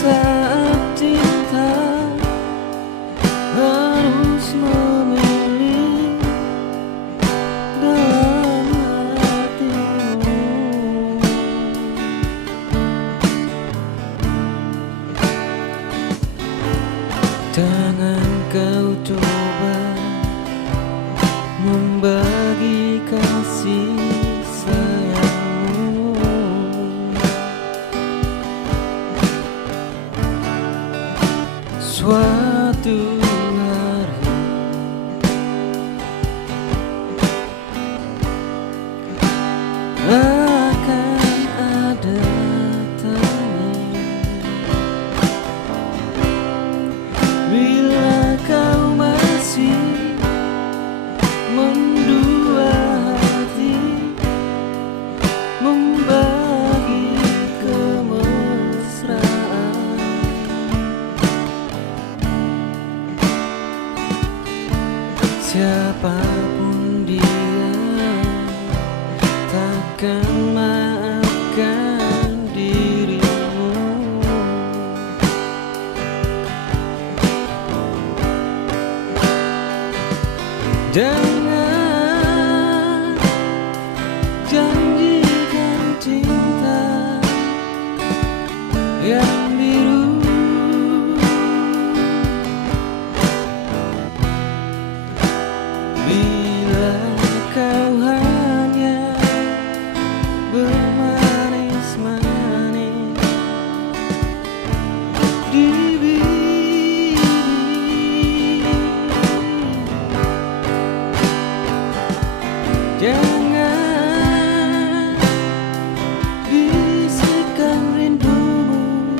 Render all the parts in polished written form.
Saat cinta harus memilih dalam hatimu, jangan kau coba membagi kasih sayangmu. Suatu hari akan ada tanya, bila kau masih mendua hati, membagi kemesraan. Siapapun dia takkan maafkan dirimu. Jangan janjikan cinta yang biru, bila kau hanya bermanis-manis di bibir. Jangan bisikan rindumu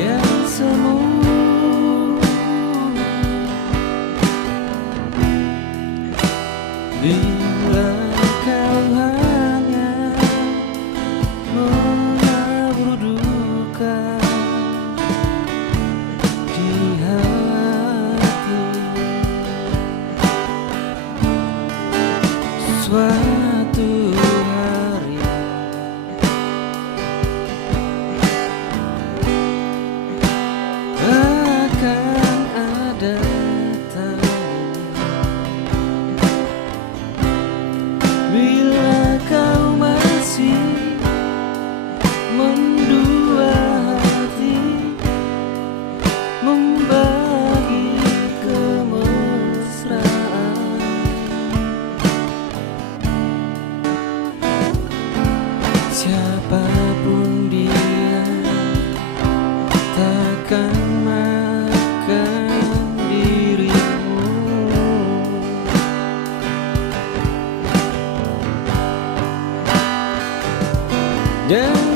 yang semu, bila kau hanya menabur duka di hati. Suatu hari akan ada tanya, bila kau masih mendua hati, membagi kemesraan. Siapapun dia takkan maafkan dirimu. Yeah.